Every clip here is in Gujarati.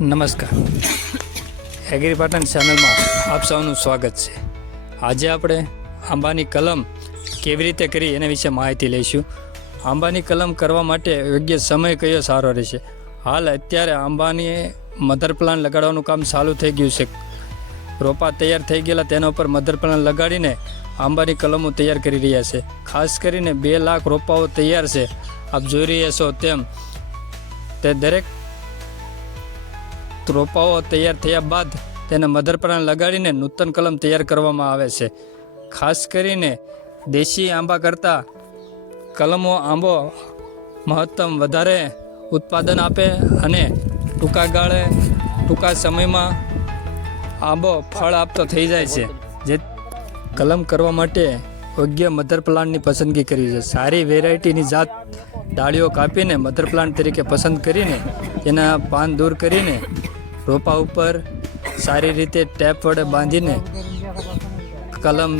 નમસ્કાર. એગ્રી પાટણ ચેનલમાં આપ સૌનું સ્વાગત છે. આજે આપણે આંબાની કલમ કેવી રીતે કરી એના વિશે માહિતી લઈશું. આંબાની કલમ કરવા માટે યોગ્ય સમય કયો સારો રહેશે? હાલ અત્યારે આંબાની મધર પ્લાન લગાડવાનું કામ ચાલુ થઈ ગયું છે. રોપા તૈયાર થઈ ગયેલા તેના ઉપર મધર પ્લાન લગાડીને આંબાની કલમો તૈયાર કરી રહ્યા છે. ખાસ કરીને બે લાખ રોપાઓ તૈયાર છે. આપ જોઈ રહ્યા છો તેમ તે દરેક રોપાઓ તૈયાર થયા બાદ તેને મધર પ્લાન લગાડીને નૂતન કલમ તૈયાર કરવામાં આવે છે. ખાસ કરીને દેશી આંબા કરતાં કલમો આંબો મહત્તમ વધારે ઉત્પાદન આપે અને ટૂંકા ગાળે, ટૂંકા સમયમાં આંબો ફળ આપતો થઈ જાય છે, જે કલમ કરવા માટે યોગ્ય મધર પ્લાન્ટની પસંદગી કરવી છે. સારી વેરાયટીની જાત ડાળીઓ કાપીને મધર પ્લાન્ટ તરીકે પસંદ કરીને તેના પાન દૂર કરીને રોપા ઉપર સારી રીતે ટેપ વડે બાંધીને કલમ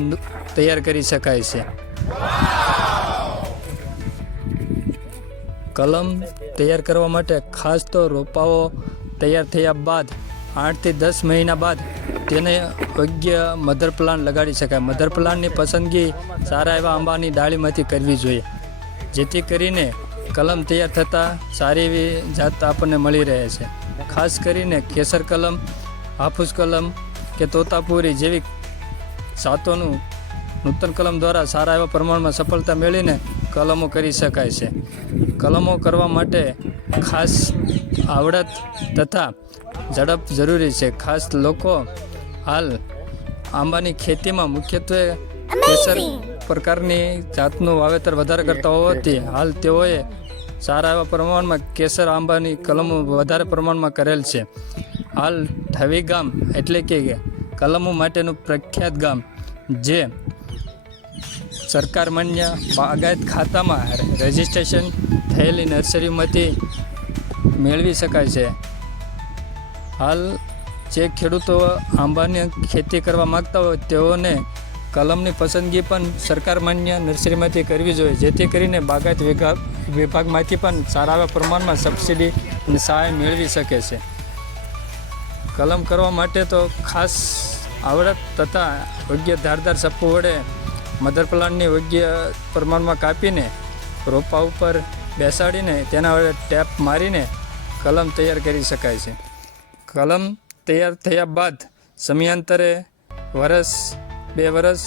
તૈયાર કરી શકાય છે. કલમ તૈયાર કરવા માટે ખાસ તો રોપાઓ તૈયાર થયા બાદ આઠથી દસ મહિના બાદ તેને યોગ્ય મધર પ્લાન્ટ લગાડી શકાય. મધર પ્લાન્ટની પસંદગી સારા એવા આંબાની ડાળીમાંથી કરવી જોઈએ, જેથી કરીને કલમ તૈયાર થતાં સારી એવી જાત આપણને મળી રહે છે. ખાસ કરીને કેસર કલમ હાફૂસ કલમ કે તોતાપુરી જેવી જાતોનું નૂતન કલમ દ્વારા સારા એવા પ્રમાણમાં સફળતા મેળવીને કલમો કરી શકાય છે. કલમો કરવા માટે ખાસ આવડત તથા ઝડપ જરૂરી છે. ખાસ લોકો હાલ આંબાની ખેતીમાં મુખ્યત્વે કેસર પ્રકારની જાતનું વાવેતર વધારે કરતા હોવાથી હાલ તેઓએ સારા એવા પ્રમાણમાં કેસર, આંબાની કલમો વધારે પ્રમાણમાં કરેલ છે. હાલ ઠવી ગામ એટલે કે કલમો માટેનું પ્રખ્યાત ગામ, જે સરકાર માન્ય બાગાયત ખાતામાં રજિસ્ટ્રેશન થયેલી નર્સરીમાંથી મેળવી શકાય છે. હાલ જે ખેડૂતો આંબાની ખેતી કરવા માગતા હોય તેઓને કલમની પસંદગી પણ સરકાર માન્ય નર્સરીમાંથી કરવી જોઈએ, જેથી કરીને બાગાયત વિભાગ વિભાગમાંથી પણ સારા એવા પ્રમાણમાં સબસિડી અને સહાય મેળવી શકે છે. કલમ કરવા માટે તો ખાસ આવડત તથા યોગ્ય ધારદાર સપ્પુ વડે મધર પ્લાન્ટની યોગ્ય પ્રમાણમાં કાપીને રોપા ઉપર બેસાડીને તેના વડે ટેપ મારીને કલમ તૈયાર કરી શકાય છે. કલમ તૈયાર થયા બાદ સમયાંતરે વરસ બે વરસ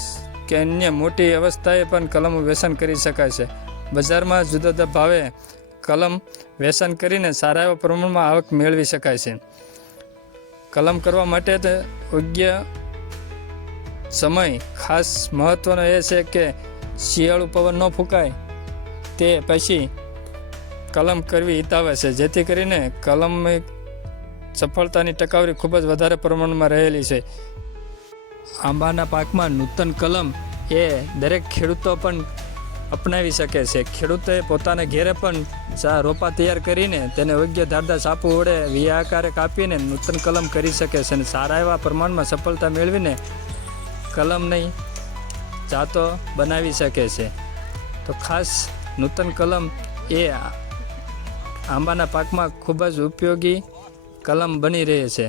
કે અન્ય મોટી અવસ્થાએ પણ કલમ વેચાણ કરી શકાય છે. બજારમાં જુદા જુદા ભાવે કલમ વેચાણ કરીને સારા એવા પ્રમાણમાં આવક મેળવી શકાય છે. કલમ કરવા માટે યોગ્ય સમય ખાસ મહત્ત્વનો એ છે કે શિયાળુ પવન ન ફૂંકાય. તે પછી કલમ કરવી હિતાવે છે, જેથી કરીને કલમ સફળતાની ટકાવરી ખૂબ જ વધારે પ્રમાણમાં રહેલી છે. આંબાના પાકમાં નૂતન કલમ એ દરેક ખેડૂતો પણ અપનાવી શકે છે. ખેડૂતે પોતાના ઘેરે પણ રોપા તૈયાર કરીને તેને યોગ્ય ધારદાર સાપુ વડે વી આકારે કાપીને નૂતન કલમ કરી શકે છે અને સારા એવા પ્રમાણમાં સફળતા મેળવીને કલમની જાતો બનાવી શકે છે. તો ખાસ નૂતન કલમ એ આંબાના પાકમાં ખૂબ જ ઉપયોગી કલમ બની રહે છે.